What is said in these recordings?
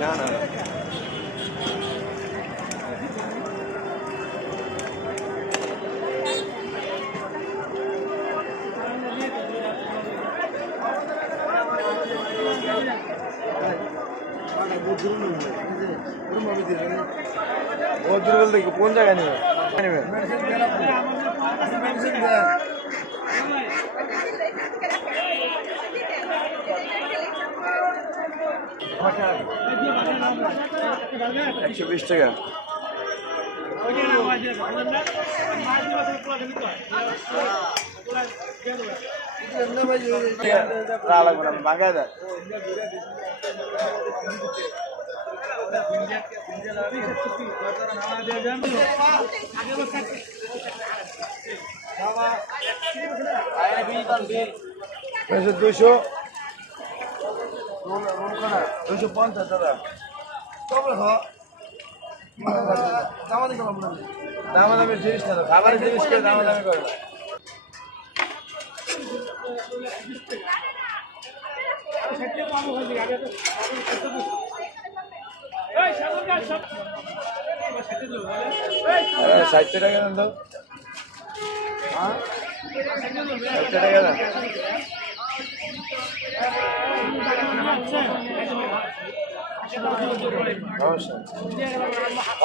না না কোন জায়গায় নেবে $120 টাকা ভাঙা দেয় $250 দাদা দামাদামি জিনিস না খাবারের জিনিস কেউ দামাদামি করে না $60 টাকা দেন তো 60 টাকা দেন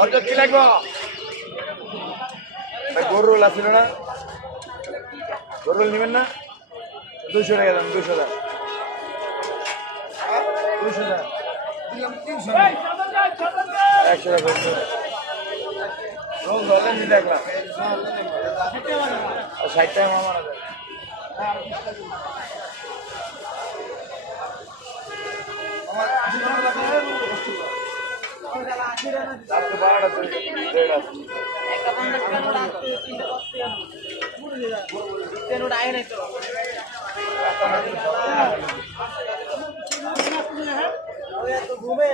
অর্ডার কি লাগবে গরুর রোল আছিল না গরুর রোল নেবেন না 200 টাকা দেন 200 টাকা 200 টাকা 100 টাকা রোল ধরলেন নি দেখলাম 60 টাকা মামা না ঘুমে